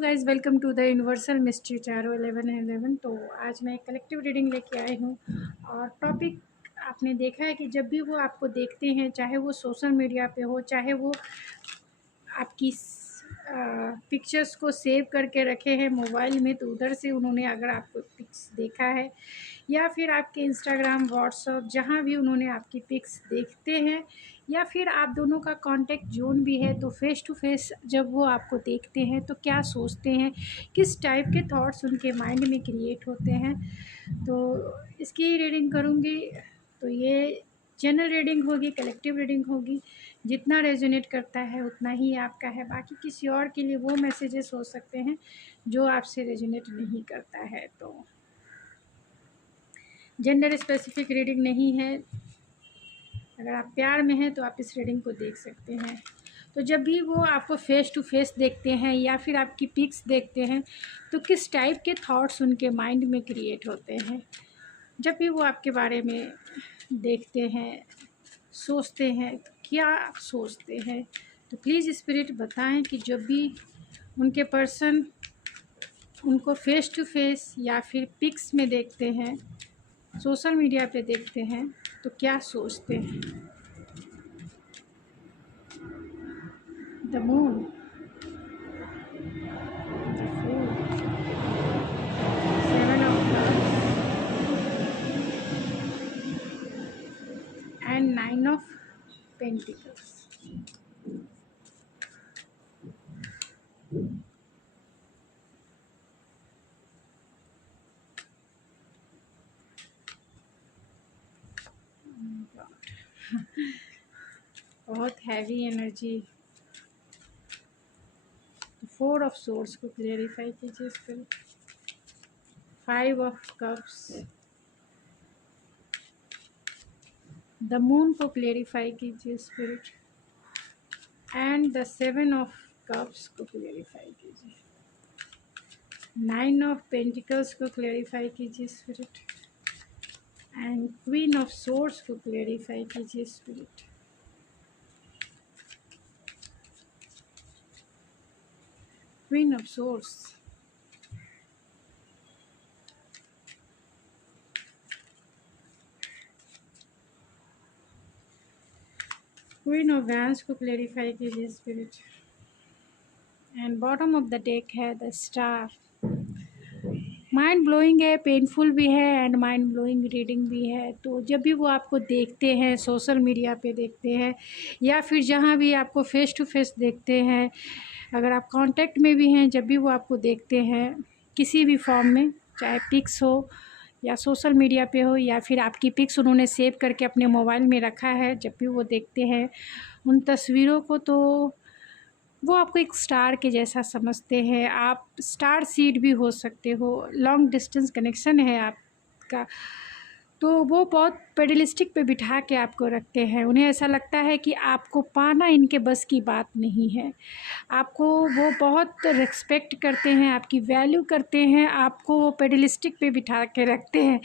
Guys, welcome to the universal mystery tarot 1111। तो आज मैं एक कलेक्टिव रीडिंग लेके आई हूँ और टॉपिक आपने देखा है कि जब भी वो आपको देखते हैं, चाहे वो सोशल मीडिया पे हो, चाहे वो आपकी पिक्चर्स को सेव करके रखे हैं मोबाइल में, तो उधर से उन्होंने अगर आपको पिक्स देखा है या फिर आपके इंस्टाग्राम, व्हाट्सअप, जहाँ भी उन्होंने आपकी पिक्स देखते हैं या फिर आप दोनों का कांटेक्ट जोन भी है, तो फेस टू फेस जब वो आपको देखते हैं तो क्या सोचते हैं, किस टाइप के थॉट्स उनके माइंड में क्रिएट होते हैं, तो इसकी रीडिंग करूँगी। तो ये जनरल रीडिंग होगी, कलेक्टिव रीडिंग होगी। जितना रेजोनेट करता है उतना ही आपका है, बाकी किसी और के लिए वो मैसेजेस हो सकते हैं जो आपसे रेजोनेट नहीं करता है। तो जेंडर स्पेसिफिक रीडिंग नहीं है। अगर आप प्यार में हैं तो आप इस रीडिंग को देख सकते हैं। तो जब भी वो आपको फेस टू फेस देखते हैं या फिर आपकी पिक्स देखते हैं, तो किस टाइप के थॉट्स उनके माइंड में क्रिएट होते हैं। जब भी वो आपके बारे में देखते हैं, सोचते हैं, तो क्या सोचते हैं। तो प्लीज़ स्पिरिट बताएं कि जब भी उनके पर्सन उनको फेस टू फेस या फिर पिक्स में देखते हैं, सोशल मीडिया पे देखते हैं, तो क्या सोचते हैं। The moon, the fool, 7 of Cups and 9 of Pentacles. बहुत हैवी एनर्जी। 4 ऑफ सोर्स को क्लेरिफाई कीजिए इसको। 5 ऑफ कप्स, द मून को क्लेरिफाई कीजिए spirit, and the 7 of cups को क्लेरिफाई कीजिए। 9 ऑफ पेंटिकल्स को क्लेरिफाई कीजिए spirit, and queen of source को क्लेरिफाई कीजिए spirit. Queen of source, queen of wands को क्लेरिफाई कीजिए spirit, and bottom of the deck है द स्टार। माइंड ब्लोइंग है, पेनफुल भी है एंड माइंड ब्लोइंग रीडिंग भी है। तो जब भी वो आपको देखते हैं, सोशल मीडिया पे देखते हैं या फिर जहाँ भी आपको फेस टू फेस देखते हैं, अगर आप कांटेक्ट में भी हैं, जब भी वो आपको देखते हैं किसी भी फॉर्म में, चाहे पिक्स हो या सोशल मीडिया पे हो या फिर आपकी पिक्स उन्होंने सेव करके अपने मोबाइल में रखा है, जब भी वो देखते हैं उन तस्वीरों को, तो वो आपको एक स्टार के जैसा समझते हैं। आप स्टार सीड भी हो सकते हो, लॉन्ग डिस्टेंस कनेक्शन है आपका। तो वो बहुत पेडलिस्टिक पे बिठा के आपको रखते हैं। उन्हें ऐसा लगता है कि आपको पाना इनके बस की बात नहीं है। आपको वो बहुत रिस्पेक्ट करते हैं, आपकी वैल्यू करते हैं, आपको वो पेडलिस्टिक पे बिठा के रखते हैं।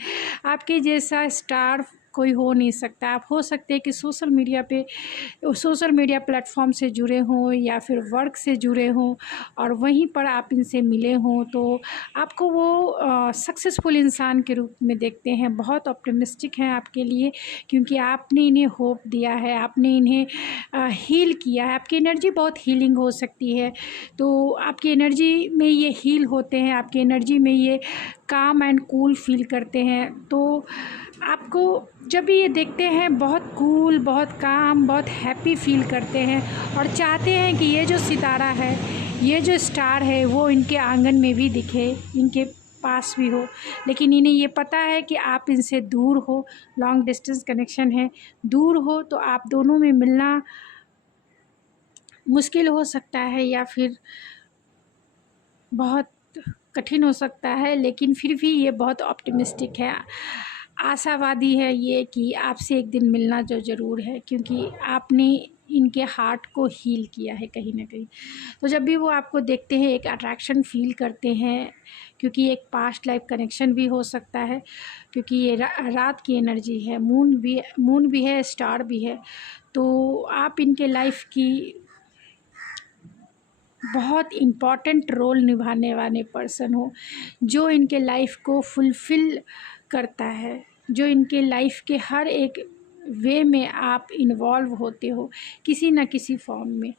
आपके जैसा स्टार कोई हो नहीं सकता। आप हो सकते हैं कि सोशल मीडिया प्लेटफॉर्म से जुड़े हों या फिर वर्क से जुड़े हों और वहीं पर आप इनसे मिले हों, तो आपको वो सक्सेसफुल इंसान के रूप में देखते हैं। बहुत ऑप्टिमिस्टिक हैं आपके लिए, क्योंकि आपने इन्हें होप दिया है, आपने इन्हें हील किया है। आपकी एनर्जी बहुत हीलिंग हो सकती है, तो आपकी एनर्जी में ये हील होते हैं, आपकी एनर्जी में ये काम एंड कूल फील करते हैं। तो आपको जब भी ये देखते हैं बहुत कूल, बहुत काम, बहुत हैप्पी फील करते हैं और चाहते हैं कि ये जो सितारा है, ये जो स्टार है, वो इनके आंगन में भी दिखे, इनके पास भी हो। लेकिन इन्हें ये पता है कि आप इनसे दूर हो, लॉन्ग डिस्टेंस कनेक्शन है, दूर हो, तो आप दोनों में मिलना मुश्किल हो सकता है या फिर बहुत कठिन हो सकता है। लेकिन फिर भी ये बहुत ऑप्टिमिस्टिक है, आशावादी है ये कि आपसे एक दिन मिलना जो ज़रूर है, क्योंकि आपने इनके हार्ट को हील किया है कहीं ना कहीं। तो जब भी वो आपको देखते हैं एक अट्रैक्शन फील करते हैं, क्योंकि एक पास्ट लाइफ कनेक्शन भी हो सकता है, क्योंकि ये रात की एनर्जी है, मून भी है, स्टार भी है। तो आप इनके लाइफ की बहुत इम्पॉर्टेंट रोल निभाने वाले पर्सन हो, जो इनके लाइफ को फुलफ़िल करता है, जो इनके लाइफ के हर एक वे में आप इन्वॉल्व होते हो किसी न किसी फॉर्म में।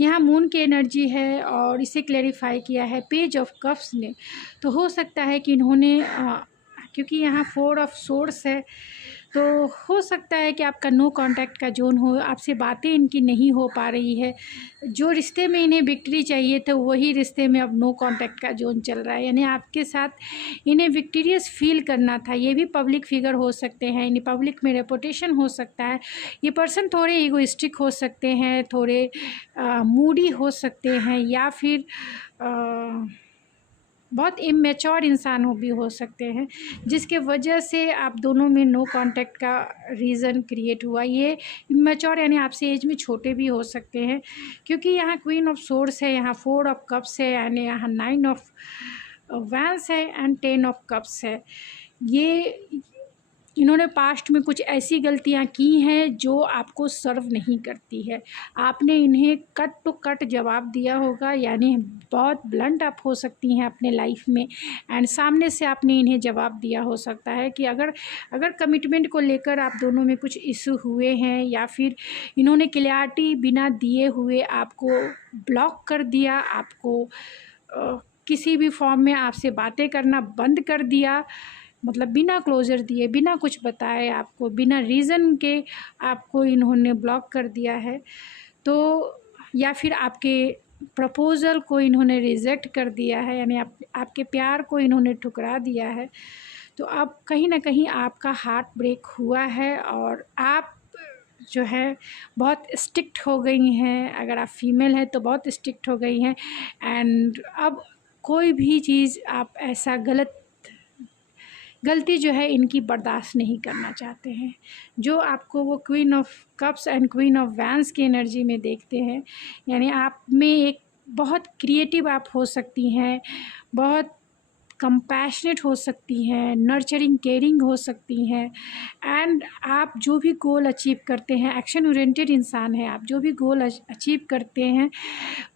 यहाँ मून की एनर्जी है और इसे क्लैरिफाई किया है पेज ऑफ कप्स ने। तो हो सकता है कि इन्होंने क्योंकि यहाँ 4 ऑफ सोर्स है, तो हो सकता है कि आपका नो कांटेक्ट का जोन हो, आपसे बातें इनकी नहीं हो पा रही है। जो रिश्ते में इन्हें विक्ट्री चाहिए था वही रिश्ते में अब नो कांटेक्ट का जोन चल रहा है, यानी आपके साथ इन्हें विक्टोरियस फील करना था। ये भी पब्लिक फिगर हो सकते हैं, इन्हें पब्लिक में रेपुटेशन हो सकता है। ये पर्सन थोड़े ईगोइस्टिक हो सकते हैं, थोड़े मूडी हो सकते हैं, या फिर बहुत इमेच्योर इंसान भी हो सकते हैं, जिसके वजह से आप दोनों में नो कांटेक्ट का रीज़न क्रिएट हुआ। ये इमेच्योर यानी आपसे एज में छोटे भी हो सकते हैं, क्योंकि यहाँ क्वीन ऑफ सोर्स है, यहाँ 4 ऑफ कप्स है, यानी यहाँ 9 ऑफ वैंस है एंड 10 ऑफ कप्स है। ये इन्होंने पास्ट में कुछ ऐसी गलतियां की हैं जो आपको सर्व नहीं करती है। आपने इन्हें कट टू कट जवाब दिया होगा, यानी बहुत ब्लंट आप हो सकती हैं अपने लाइफ में, एंड सामने से आपने इन्हें जवाब दिया हो सकता है कि अगर कमिटमेंट को लेकर आप दोनों में कुछ इशू हुए हैं, या फिर इन्होंने क्लैरिटी बिना दिए हुए आपको ब्लॉक कर दिया, आपको किसी भी फॉर्म में आपसे बातें करना बंद कर दिया, मतलब बिना क्लोज़र दिए, बिना कुछ बताए, आपको बिना रीज़न के आपको इन्होंने ब्लॉक कर दिया है। तो या फिर आपके प्रपोज़ल को इन्होंने रिजेक्ट कर दिया है, यानी आपके प्यार को इन्होंने ठुकरा दिया है। तो अब कहीं ना कहीं आपका हार्ट ब्रेक हुआ है और आप जो है बहुत स्ट्रिक्ट हो गई हैं। अगर आप फीमेल हैं तो बहुत स्ट्रिक्ट हो गई हैं, एंड अब कोई भी चीज़ आप ऐसा गलती जो है इनकी बर्दाश्त नहीं करना चाहते हैं। जो आपको वो queen of cups and queen of vents की एनर्जी में देखते हैं, यानी आप में एक बहुत क्रिएटिव आप हो सकती हैं, बहुत कंपैशनेट हो सकती हैं, नर्चरिंग केयरिंग हो सकती हैं, एंड आप जो भी गोल अचीव करते हैं, एक्शन ओरिएंटेड इंसान हैं आप। जो भी गोल अचीव करते हैं,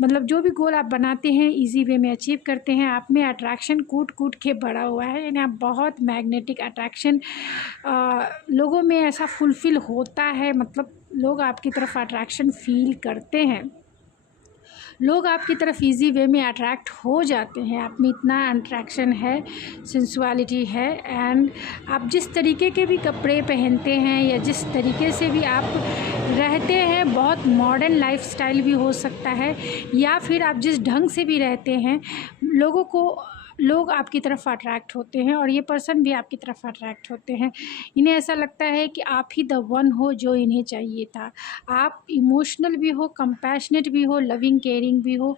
मतलब जो भी गोल आप बनाते हैं इजी वे में अचीव करते हैं। आप में अट्रैक्शन कूट कूट के भरा हुआ है, यानी आप बहुत मैग्नेटिक अट्रैक्शन लोगों में ऐसा फुलफ़िल होता है, मतलब लोग आपकी तरफ अट्रैक्शन फील करते हैं, लोग आपकी तरफ इजी वे में अट्रैक्ट हो जाते हैं। आप में इतना अट्रैक्शन है, सेंसुअलिटी है, एंड आप जिस तरीके के भी कपड़े पहनते हैं या जिस तरीके से भी आप रहते हैं, बहुत मॉडर्न लाइफस्टाइल भी हो सकता है, या फिर आप जिस ढंग से भी रहते हैं, लोग आपकी तरफ अट्रैक्ट होते हैं और ये पर्सन भी आपकी तरफ अट्रैक्ट होते हैं। इन्हें ऐसा लगता है कि आप ही द वन हो जो इन्हें चाहिए था। आप इमोशनल भी हो, कंपैशनेट भी हो, लविंग केयरिंग भी हो,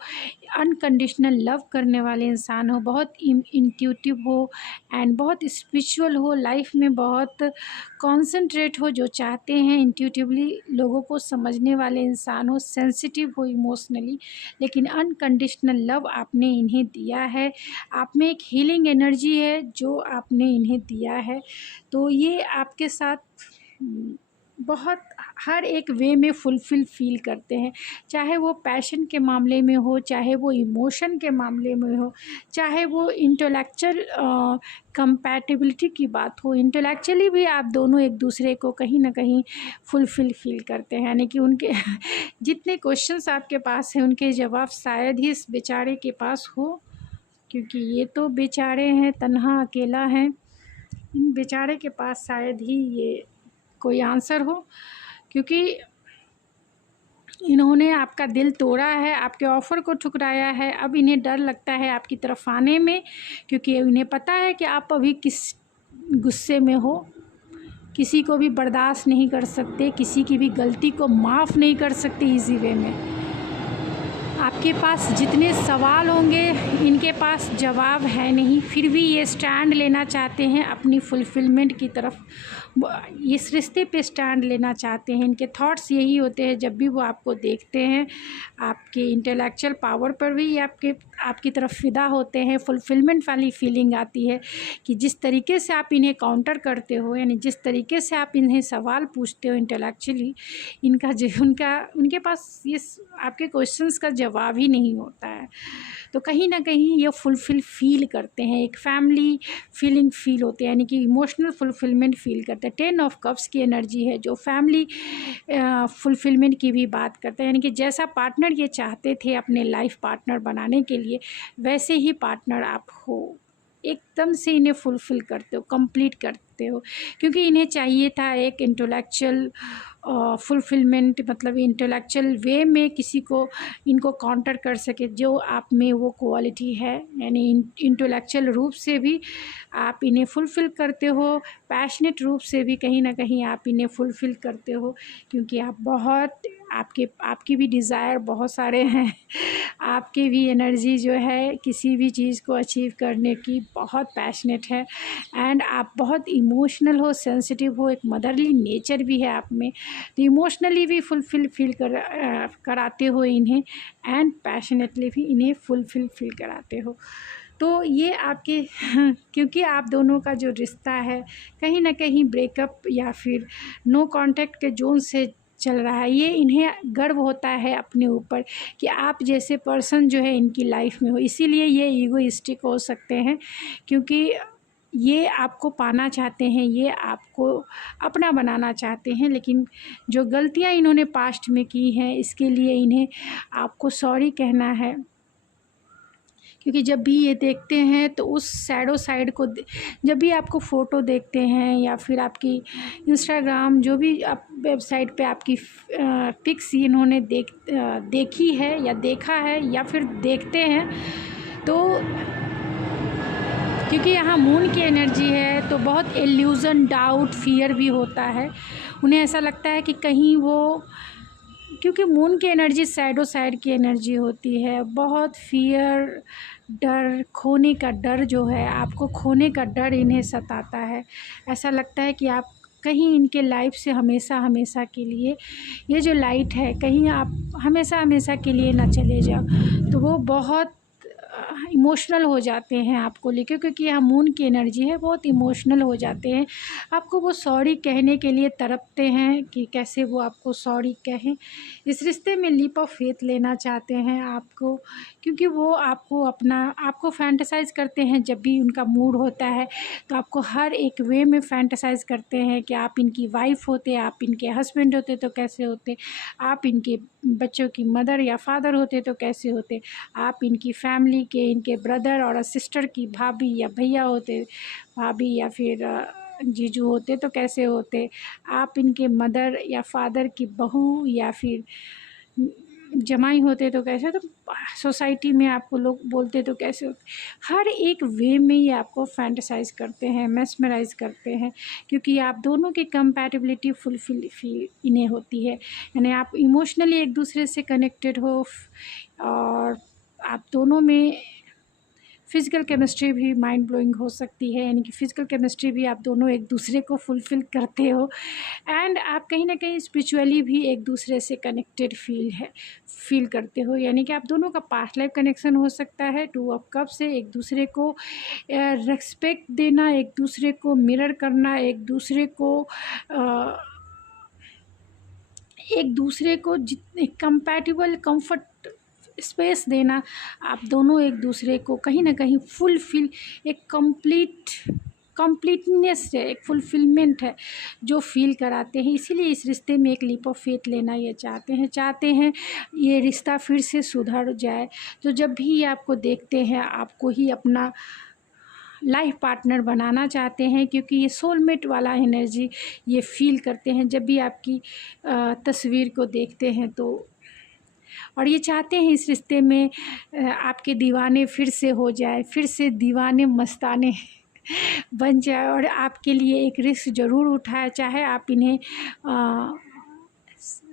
अनकंडीशनल लव करने वाले इंसान हो, बहुत इंट्यूटिव हो, एंड बहुत स्पिरिचुअल हो, लाइफ में बहुत कॉन्सेंट्रेट हो, जो चाहते हैं इंट्यूटिवली लोगों को समझने वाले इंसान हो, सेंसिटिव हो इमोशनली, लेकिन अनकंडीशनल लव आपने इन्हें दिया है। आप में एक हीलिंग एनर्जी है जो आपने इन्हें दिया है। तो ये आपके साथ बहुत हर एक वे में फुलफ़िल फील करते हैं, चाहे वो पैशन के मामले में हो, चाहे वो इमोशन के मामले में हो, चाहे वो इंटेलेक्चुअल कंपैटिबिलिटी की बात हो। इंटेलेक्चुअली भी आप दोनों एक दूसरे को कहीं ना कहीं फुलफ़िल फील करते हैं, यानी कि उनके जितने क्वेश्चंस आपके पास हैं उनके जवाब शायद ही इस बेचारे के पास हो, क्योंकि ये तो बेचारे हैं, तन्हा अकेला हैं। इन बेचारे के पास शायद ही ये कोई आंसर हो, क्योंकि इन्होंने आपका दिल तोड़ा है, आपके ऑफ़र को ठुकराया है। अब इन्हें डर लगता है आपकी तरफ आने में, क्योंकि इन्हें पता है कि आप अभी किस गुस्से में हो, किसी को भी बर्दाश्त नहीं कर सकते, किसी की भी गलती को माफ़ नहीं कर सकते इजी वे में। आपके पास जितने सवाल होंगे इनके पास जवाब है नहीं, फिर भी ये स्टैंड लेना चाहते हैं अपनी फुलफ़िलमेंट की तरफ, इस रिश्ते पे स्टैंड लेना चाहते हैं। इनके थॉट्स यही होते हैं जब भी वो आपको देखते हैं, आपके इंटेलेक्चुअल पावर पर भी आपकी तरफ फ़िदा होते हैं। फुलफ़िलमेंट वाली फीलिंग आती है कि जिस तरीके से आप इन्हें काउंटर करते हो, यानी जिस तरीके से आप इन्हें सवाल पूछते हो इंटेलेक्चुअली, उनके पास ये आपके क्वेश्चंस का जवाब जवाब ही नहीं होता है। तो कहीं ना कहीं ये फुलफ़िल फील करते हैं, एक फैमिली फीलिंग फील होते हैं, यानी कि इमोशनल फुलफ़िलमेंट फील करते हैं। 10 ऑफ कप्स की एनर्जी है जो फैमिली फुलफ़िलमेंट की भी बात करते हैं, यानी कि जैसा पार्टनर ये चाहते थे अपने लाइफ पार्टनर बनाने के लिए, वैसे ही पार्टनर आप हो, एकदम से इन्हें फुलफ़िल करते हो, कंप्लीट करते हो, क्योंकि इन्हें चाहिए था एक इंटेलेक्चुअल फुलफ़िलमेंट, मतलब इंटेलेक्चुअल वे में किसी को इनको काउंटर कर सके, जो आप में वो क्वालिटी है, यानी इंटेलेक्चुअल रूप से भी आप इन्हें फुलफ़िल करते हो, पैशनेट रूप से भी कहीं ना कहीं आप इन्हें फुलफ़िल करते हो, क्योंकि आप बहुत आपकी भी डिज़ायर बहुत सारे हैं, आपकी भी एनर्जी जो है किसी भी चीज़ को अचीव करने की बहुत पैशनेट है, एंड आप बहुत इमोशनल हो, सेंसिटिव हो, एक मदरली नेचर भी है आप में, तो इमोशनली भी फील कराते हो इन्हें, एंड पैशनेटली भी इन्हें फील कराते हो। तो ये आपके क्योंकि आप दोनों का जो रिश्ता है कहीं ना कहीं ब्रेकअप या फिर नो कांटेक्ट के जोन से चल रहा है, ये इन्हें गर्व होता है अपने ऊपर कि आप जैसे पर्सन जो है इनकी लाइफ में हो, इसीलिए ये ईगोइस्टिक हो सकते हैं, क्योंकि ये आपको पाना चाहते हैं, ये आपको अपना बनाना चाहते हैं, लेकिन जो गलतियां इन्होंने पास्ट में की हैं इसके लिए इन्हें आपको सॉरी कहना है, क्योंकि जब भी ये देखते हैं तो उस सैडो साइड को, जब भी आपको फ़ोटो देखते हैं या फिर आपकी इंस्टाग्राम जो भी आप वेबसाइट पे आपकी पिक्स इन्होंने देखी है या देखा है या फिर देखते हैं, तो क्योंकि यहाँ मून की एनर्जी है तो बहुत इल्यूज़न, डाउट, फियर भी होता है। उन्हें ऐसा लगता है कि कहीं वो, क्योंकि मून की एनर्जी सैडो साइड की एनर्जी होती है, बहुत फियर, डर, खोने का डर जो है, आपको खोने का डर इन्हें सताता है। ऐसा लगता है कि आप कहीं इनके लाइफ से हमेशा हमेशा के लिए, ये जो लाइट है कहीं आप हमेशा हमेशा के लिए ना चले जाओ, तो वो बहुत इमोशनल हो जाते हैं आपको लेकर, क्योंकि यहाँ मून की एनर्जी है, बहुत इमोशनल हो जाते हैं, आपको वो सॉरी कहने के लिए तड़पते हैं कि कैसे वो आपको सॉरी कहें। इस रिश्ते में लीप ऑफ फेथ लेना चाहते हैं आपको, क्योंकि वो आपको फैंटेसाइज़ करते हैं जब भी उनका मूड होता है, तो आपको हर एक वे में फैंटेसाइज़ करते हैं कि आप इनकी वाइफ़ होते, आप इनके हस्बैंड होते तो कैसे होते, आप इनके बच्चों की मदर या फादर होते तो कैसे होते, आप इनकी फैमिली के, इनके ब्रदर और सिस्टर की भाभी या भैया होते, भाभी या फिर जीजू होते तो कैसे होते, आप इनके मदर या फादर की बहू या फिर जमाई होते तो कैसे, तो सोसाइटी में आपको लोग बोलते तो कैसे होते, हर एक वे में ये आपको फैंटेसाइज करते हैं, मेस्मराइज करते हैं, क्योंकि आप दोनों की कंपैटिबिलिटी फुलफिल इन्हें होती है, यानी आप इमोशनली एक दूसरे से कनेक्टेड हो, और आप दोनों में फ़िज़िकल केमिस्ट्री भी माइंड ब्लोइंग हो सकती है, यानी कि फ़िज़िकल केमिस्ट्री भी आप दोनों एक दूसरे को फुलफ़िल करते हो, एंड आप कहीं ना कहीं स्पिरिचुअली भी एक दूसरे से कनेक्टेड फील करते हो, यानी कि आप दोनों का पास्ट लाइफ कनेक्शन हो सकता है। 2 ऑफ कप से एक दूसरे को रेस्पेक्ट देना, एक दूसरे को मिरर करना, एक दूसरे को जितने कंपैटिबल कंफर्ट स्पेस देना, आप दोनों एक दूसरे को कहीं ना कहीं फुलफिल, एक कंप्लीटनेस है, एक फुलफिलमेंट है जो फील कराते हैं। इसीलिए इस रिश्ते में एक लीप ऑफ फेथ लेना ये चाहते हैं ये रिश्ता फिर से सुधर जाए। तो जब भी ये आपको देखते हैं, आपको ही अपना लाइफ पार्टनर बनाना चाहते हैं, क्योंकि ये सोलमेट वाला एनर्जी ये फील करते हैं जब भी आपकी तस्वीर को देखते हैं, तो और ये चाहते हैं इस रिश्ते में आपके दीवाने फिर से हो जाए, फिर से दीवाने मस्ताने बन जाए, और आपके लिए एक रिस्क ज़रूर उठाए, चाहे आप इन्हें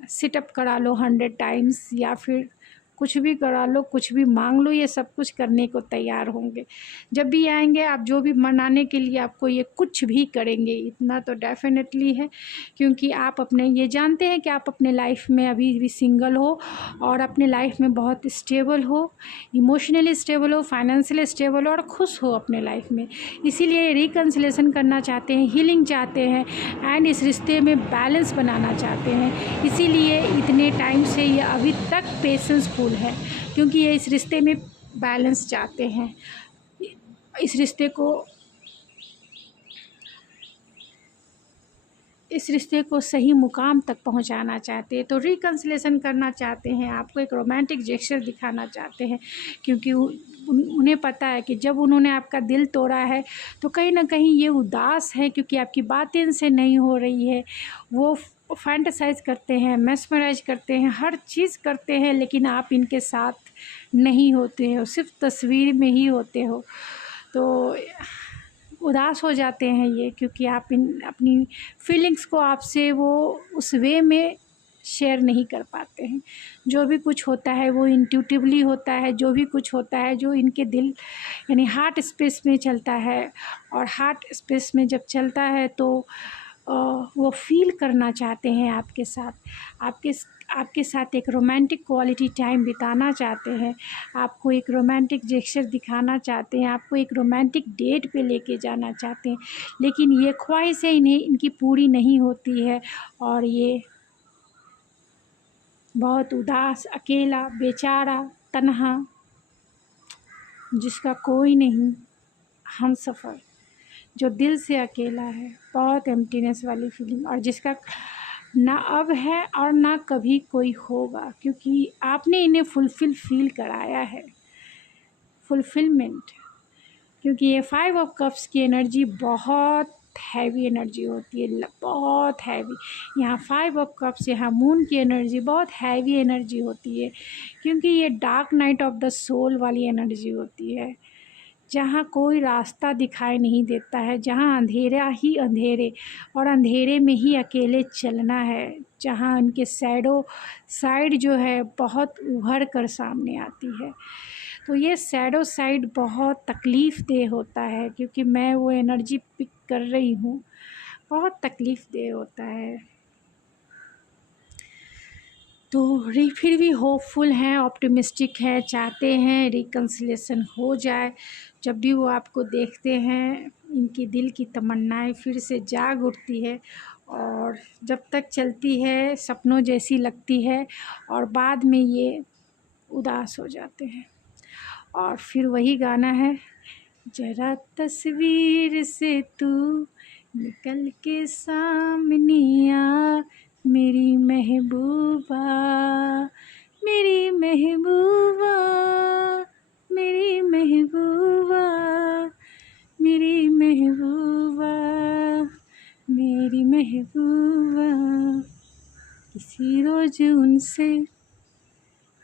सिटअप करा लो 100 टाइम्स या फिर कुछ भी करा लो, कुछ भी मांग लो, ये सब कुछ करने को तैयार होंगे। जब भी आएंगे आप जो भी मनाने के लिए आपको ये कुछ भी करेंगे, इतना तो डेफिनेटली है, क्योंकि आप अपने ये जानते हैं कि आप अपने लाइफ में अभी भी सिंगल हो और अपने लाइफ में बहुत स्टेबल हो, इमोशनली स्टेबल हो, फाइनेंशियली स्टेबल हो और खुश हो अपने लाइफ में। इसीलिए रिकन्सिलेशन करना चाहते हैं, हीलिंग चाहते हैं, एंड इस रिश्ते में बैलेंस बनाना चाहते हैं। इसीलिए इतने टाइम से ये अभी तक पेशेंसफुल पेनफुल है, क्योंकि ये इस रिश्ते में बैलेंस चाहते हैं, इस रिश्ते को सही मुकाम तक पहुंचाना चाहते हैं। तो रिकन्सिलेशन करना चाहते हैं, आपको एक रोमांटिक जेस्चर दिखाना चाहते हैं, क्योंकि उन्हें पता है कि जब उन्होंने आपका दिल तोड़ा है तो कहीं ना कहीं ये उदास है, क्योंकि आपकी बातें इनसे नहीं हो रही है। वो फैंटेसाइज करते हैं, मेस्मराइज करते हैं, हर चीज़ करते हैं, लेकिन आप इनके साथ नहीं होते हो, सिर्फ तस्वीर में ही होते हो। तो उदास हो जाते हैं ये, क्योंकि आप अपनी फीलिंग्स को आपसे वो उस वे में शेयर नहीं कर पाते हैं। जो भी कुछ होता है वो इंट्यूटिवली होता है, जो भी कुछ होता है जो इनके दिल यानी हार्ट स्पेस में चलता है, और हार्ट स्पेस में जब चलता है तो वो फील करना चाहते हैं आपके साथ, आपके साथ एक रोमांटिक क्वालिटी टाइम बिताना चाहते हैं, आपको एक रोमांटिक जेस्चर दिखाना चाहते हैं, आपको एक रोमांटिक डेट पे लेके जाना चाहते हैं, लेकिन ये ख्वाहिशें इनकी पूरी नहीं होती है, और ये बहुत उदास, अकेला, बेचारा, तन्हा, जिसका कोई नहीं हमसफ़र, जो दिल से अकेला है, बहुत एम्प्टीनेस वाली फीलिंग, और जिसका ना अब है और ना कभी कोई होगा, क्योंकि आपने इन्हें फील कराया है, फुलफिलमेंट। क्योंकि ये 5 ऑफ कप्स की एनर्जी बहुत हैवी एनर्जी होती है, बहुत हैवी। यहाँ 5 ऑफ कप्स, यहाँ मून की एनर्जी बहुत हैवी एनर्जी होती है, क्योंकि ये dark night of the soul वाली एनर्जी होती है, जहाँ कोई रास्ता दिखाई नहीं देता है, जहाँ अंधेरा ही अंधेरे, और अंधेरे में ही अकेले चलना है, जहाँ उनके शैडो साइड जो है बहुत उभर कर सामने आती है। तो ये शैडो साइड बहुत तकलीफ़ देह होता है, क्योंकि मैं वो एनर्जी पिक कर रही हूँ, बहुत तकलीफ़ देह होता है। तो फिर भी होपफुल हैं, ऑप्टिमिस्टिक हैं, चाहते हैं रिकन्सिलेशन हो जाए। जब भी वो आपको देखते हैं, इनकी दिल की तमन्नाएं फिर से जाग उठती है, और जब तक चलती है सपनों जैसी लगती है, और बाद में ये उदास हो जाते हैं। और फिर वही गाना है, जरा तस्वीर से तू निकल के सामने आ, मेरी महबूबा, मेरी महबूबा, मेरी महबूबा, मेरी महबूबा, मेरी महबूबा। किसी रोज उनसे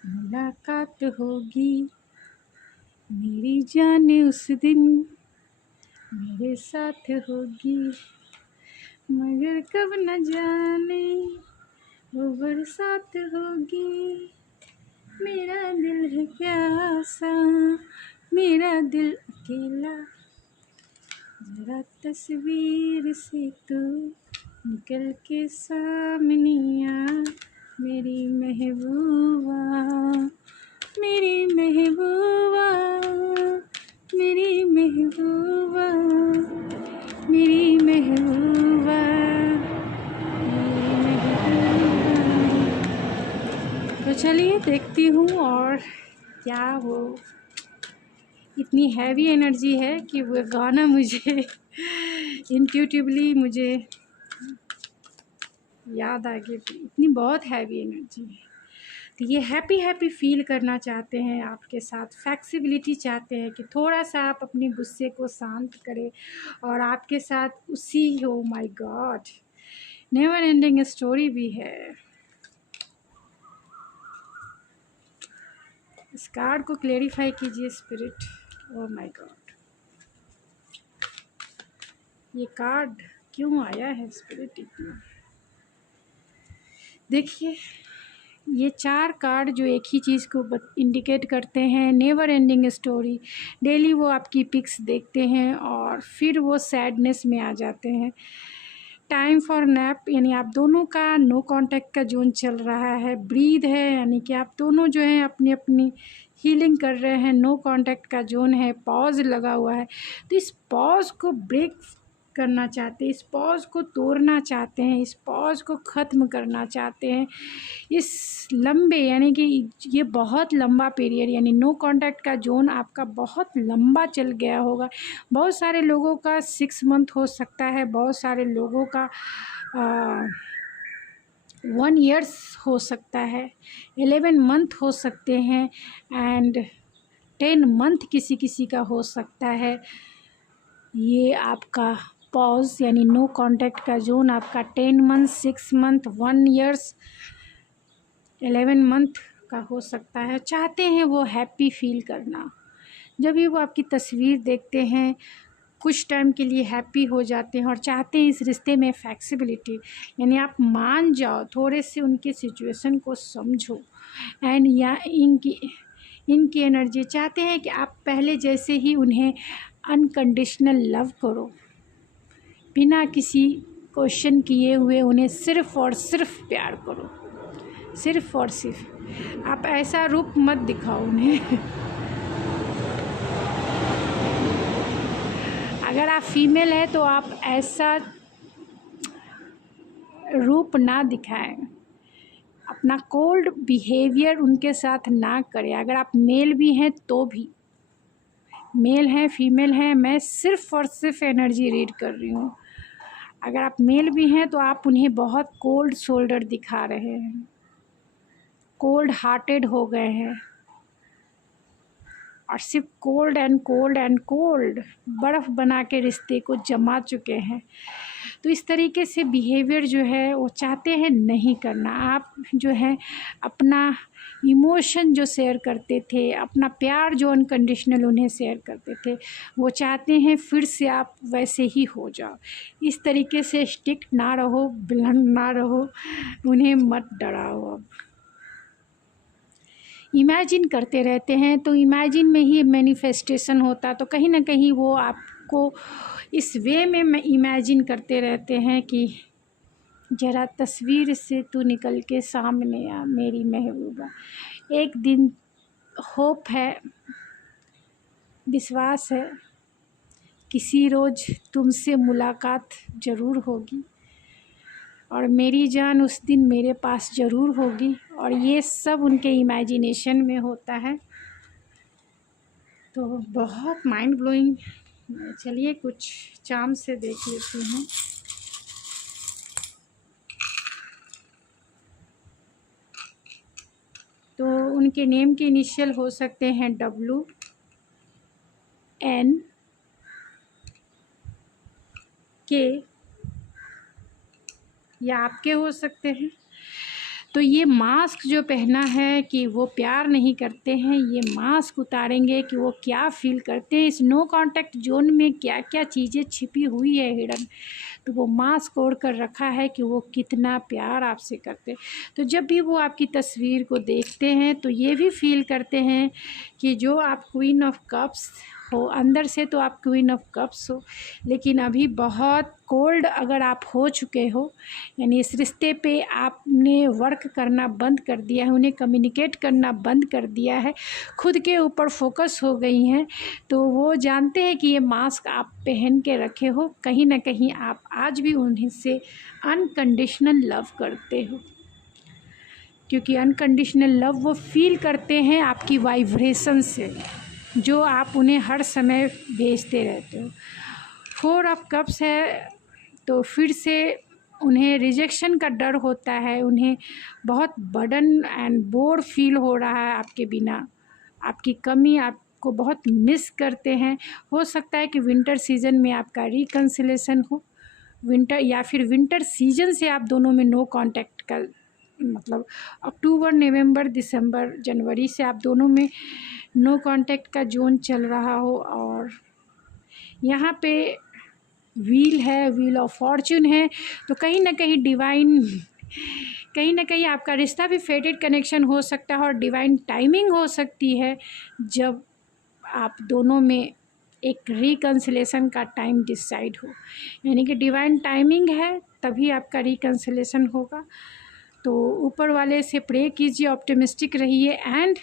मुलाकात होगी, मेरी जान उस दिन मेरे साथ होगी, मगर कब न जाने वो बरसात होगी। मेरा दिल है प्यासा, मेरा दिल अकेला, जरा तस्वीर से तू निकल के सामने आ, मेरी महबूबा, मेरी महबूबा, मेरी महबूबा, मेरी महबूबा, मेरी महबूबा। तो चलिए देखती हूँ, और क्या वो इतनी हैवी एनर्जी है कि वो गाना मुझे इंट्यूटिवली मुझे याद आ गई, इतनी बहुत हैवी एनर्जी है। तो ये हैप्पी फील करना चाहते हैं आपके साथ, फ्लेक्सिबिलिटी चाहते हैं कि थोड़ा सा आप अपने गुस्से को शांत करें, और आपके साथ उसी हो my God never ending story भी है। इस कार्ड को क्लेरिफाई कीजिए स्पिरिट। ओह माय गॉड, ये कार्ड क्यों आया है स्पिरिट इतना? देखिए, ये 4 कार्ड जो एक ही चीज़ को इंडिकेट करते हैं, नेवर एंडिंग स्टोरी। डेली वो आपकी पिक्स देखते हैं और फिर वो सैडनेस में आ जाते हैं। टाइम फॉर नैप, यानी आप दोनों का नो कांटेक्ट का जोन चल रहा है। ब्रीद है, यानी कि आप दोनों जो हैं अपनी अपनी हीलिंग कर रहे हैं। नो कांटेक्ट का जोन है, पॉज लगा हुआ है। तो इस पॉज को ब्रेक करना चाहते हैं, इस पॉज को तोड़ना चाहते हैं, इस पॉज को ख़त्म करना चाहते हैं। इस लंबे यानी कि ये बहुत लंबा पीरियड यानी नो कांटेक्ट का जोन आपका बहुत लंबा चल गया होगा। बहुत सारे लोगों का 6 मंथ हो सकता है, बहुत सारे लोगों का 1 ईयर्स हो सकता है, 11 मंथ हो सकते हैं एंड 10 मंथ किसी किसी का हो सकता है। ये आपका पॉज यानी नो कांटेक्ट का जोन आपका 10 मंथ, 6 मंथ, 1 ईयर्स, 11 मंथ का हो सकता है। चाहते हैं वो हैप्पी फील करना। जब भी वो आपकी तस्वीर देखते हैं कुछ टाइम के लिए हैप्पी हो जाते हैं और चाहते हैं इस रिश्ते में फ्लेक्सिबिलिटी, यानी आप मान जाओ, थोड़े से उनके सिचुएशन को समझो एंड या इनकी एनर्जी चाहते हैं कि आप पहले जैसे ही उन्हें अनकंडीशनल लव करो, बिना किसी क्वेश्चन किए हुए उन्हें सिर्फ़ और सिर्फ प्यार करो, सिर्फ़ और सिर्फ। आप ऐसा रूप मत दिखाओ उन्हें अगर आप फीमेल हैं तो आप ऐसा रूप ना दिखाएं, अपना कोल्ड बिहेवियर उनके साथ ना करें। अगर आप मेल भी हैं तो भी, मेल हैं फीमेल हैं, मैं सिर्फ़ और सिर्फ एनर्जी रीड कर रही हूँ। अगर आप मेल भी हैं तो आप उन्हें बहुत कोल्ड शोल्डर दिखा रहे हैं, कोल्ड हार्टेड हो गए हैं और सिर्फ cold and cold and cold बर्फ़ बना के रिश्ते को जमा चुके हैं। तो इस तरीके से बिहेवियर जो है वो चाहते हैं नहीं करना। आप जो है अपना इमोशन जो शेयर करते थे, अपना प्यार जो अनकंडीशनल उन्हें शेयर करते थे, वो चाहते हैं फिर से आप वैसे ही हो जाओ। इस तरीके से स्टिक ना रहो, ब्लंट ना रहो, उन्हें मत डराओ। अब इमेजिन करते रहते हैं तो इमेजिन में ही मैनिफेस्टेशन होता, तो कहीं ना कहीं वो आपको इस वे में इमेजिन करते रहते हैं कि ज़रा तस्वीर से तू निकल के सामने आ मेरी महबूबा। एक दिन होप है, विश्वास है, किसी रोज़ तुमसे मुलाकात ज़रूर होगी और मेरी जान उस दिन मेरे पास ज़रूर होगी। और ये सब उनके इमेजिनेशन में होता है। तो बहुत माइंड ब्लोइंग। चलिए कुछ चार्म से देख लेती हूँ। तो उनके नेम के इनिशियल हो सकते हैं WN, K या आपके हो सकते हैं। तो ये मास्क जो पहना है कि वो प्यार नहीं करते हैं, ये मास्क उतारेंगे कि वो क्या फ़ील करते हैं, इस नो कांटेक्ट जोन में क्या क्या चीज़ें छिपी हुई है हिडन। तो वो मास्क ओढ़ कर रखा है कि वो कितना प्यार आपसे करते। तो जब भी वो आपकी तस्वीर को देखते हैं तो ये भी फ़ील करते हैं कि जो आप क्वीन ऑफ कप्स हो, अंदर से तो आप क्वीन ऑफ कप्स हो, लेकिन अभी बहुत कोल्ड अगर आप हो चुके हो, यानी इस रिश्ते पे आपने वर्क करना बंद कर दिया है, उन्हें कम्युनिकेट करना बंद कर दिया है, खुद के ऊपर फोकस हो गई हैं, तो वो जानते हैं कि ये मास्क आप पहन के रखे हो, कहीं ना कहीं आप आज भी उन्हीं से अनकंडीशनल लव करते हो। क्योंकि अनकंडीशनल लव वो फील करते हैं आपकी वाइब्रेशन से, जो आप उन्हें हर समय भेजते रहते हो। 4 ऑफ कप्स है तो फिर से उन्हें रिजेक्शन का डर होता है, उन्हें बहुत बर्डन एंड बोर फील हो रहा है आपके बिना, आपकी कमी आपको बहुत मिस करते हैं। हो सकता है कि विंटर सीज़न में आपका रिकन्सिलेशन हो, विंटर या फिर विंटर सीजन से आप दोनों में नो कांटेक्ट का मतलब अक्टूबर, नवंबर, दिसंबर, जनवरी से आप दोनों में नो कांटेक्ट का जोन चल रहा हो। और यहाँ पे व्हील है, व्हील ऑफ फॉर्च्यून है, तो कहीं ना कहीं डिवाइन, कहीं ना कहीं आपका रिश्ता भी फेटेड कनेक्शन हो सकता है और डिवाइन टाइमिंग हो सकती है जब आप दोनों में एक रिकन्सिलेशन का टाइम डिसाइड हो, यानी कि डिवाइन टाइमिंग है तभी आपका रिकन्सिलेशन होगा। तो ऊपर वाले से प्रे कीजिए, ऑप्टिमिस्टिक रहिए एंड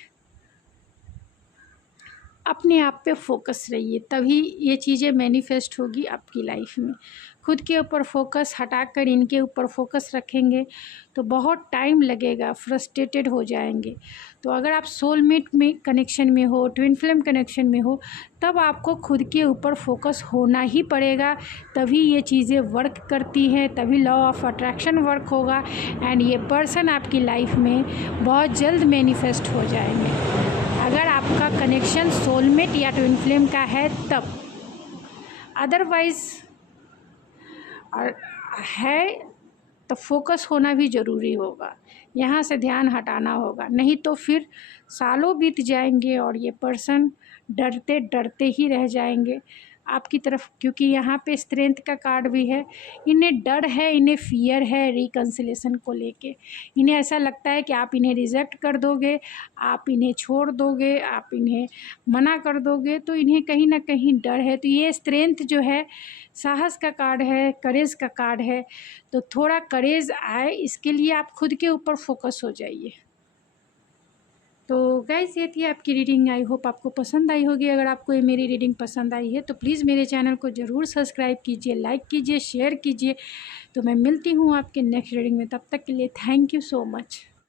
अपने आप पे फोकस रहिए, तभी ये चीज़ें मैनिफेस्ट होगी आपकी लाइफ में। खुद के ऊपर फोकस हटाकर इनके ऊपर फोकस रखेंगे तो बहुत टाइम लगेगा, फ्रस्ट्रेटेड हो जाएंगे। तो अगर आप सोलमेट में कनेक्शन में हो, ट्विन फ्लेम कनेक्शन में हो, तब आपको खुद के ऊपर फोकस होना ही पड़ेगा, तभी ये चीज़ें वर्क करती हैं, तभी लॉ ऑफ अट्रैक्शन वर्क होगा एंड ये पर्सन आपकी लाइफ में बहुत जल्द मैनिफेस्ट हो जाएंगे। अगर आपका कनेक्शन सोलमेट या ट्विन फ्लेम का है तब, अदरवाइज़ और है तो फोकस होना भी ज़रूरी होगा, यहाँ से ध्यान हटाना होगा, नहीं तो फिर सालों बीत जाएंगे और ये पर्सन डरते डरते ही रह जाएंगे आपकी तरफ, क्योंकि यहाँ पे स्ट्रेंथ का कार्ड भी है। इन्हें डर है, इन्हें फियर है रिकन्सिलेशन को लेके। इन्हें ऐसा लगता है कि आप इन्हें रिजेक्ट कर दोगे, आप इन्हें छोड़ दोगे, आप इन्हें मना कर दोगे, तो इन्हें कहीं ना कहीं डर है। तो ये स्ट्रेंथ जो है, साहस का कार्ड है, करेज का कार्ड है, तो थोड़ा करेज आए इसके लिए आप खुद के ऊपर फोकस हो जाइए। तो गाइस ये थी आपकी रीडिंग। आई होप आपको पसंद आई होगी। अगर आपको ये मेरी रीडिंग पसंद आई है तो प्लीज़ मेरे चैनल को ज़रूर सब्सक्राइब कीजिए, लाइक कीजिए, शेयर कीजिए। तो मैं मिलती हूँ आपके नेक्स्ट रीडिंग में, तब तक के लिए थैंक यू सो मच।